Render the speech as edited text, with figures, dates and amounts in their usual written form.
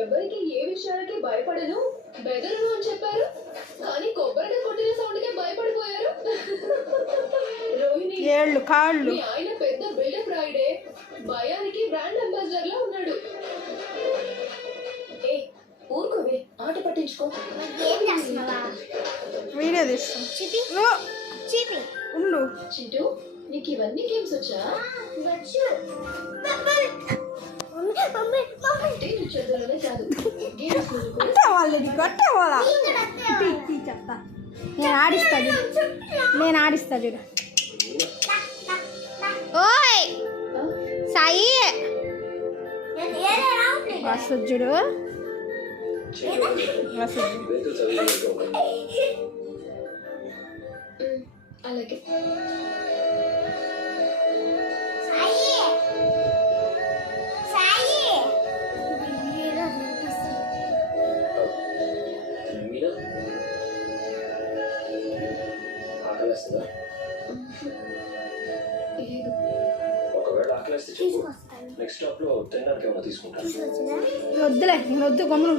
ఎవరికి ఏ విషయాలకి భయపడను బెదరను అని చెప్పారు, కానీ కొబ్బరిని కొట్టిన సౌండ్కే భయపడిపోయారు. రోహిణి, ఏళ్ళు కాళ్ళు. మీ ఆయన పెద్ద బిల్డప్ రాయుడే, భయానికి బ్రాండ్ అంబాసిడర్ లా ఉన్నాడు. ఏ ఊరుకోవే, ఆట పట్టించుకో. వీడియో తీస్తాం. ఉండు చింటూ, నీకు ఇవన్నీ గేమ్స్ వచ్చా? అంటే నువ్వు చదువులోనే కాదు, గేమ్స్ కొట్టేవాళ్ళ చెప్తా. నేను ఆడిస్తా చూడు. ఓయ్ సాయి వసుజుడు అలాగే. ఒకవేళ ఆకలిస్తే చెప్పు, నెక్స్ట్ స్టాప్ లో తినడానికి ఏమైనా తీసుకుంటాను. వద్దులే, నేను వద్దు గమ్మును.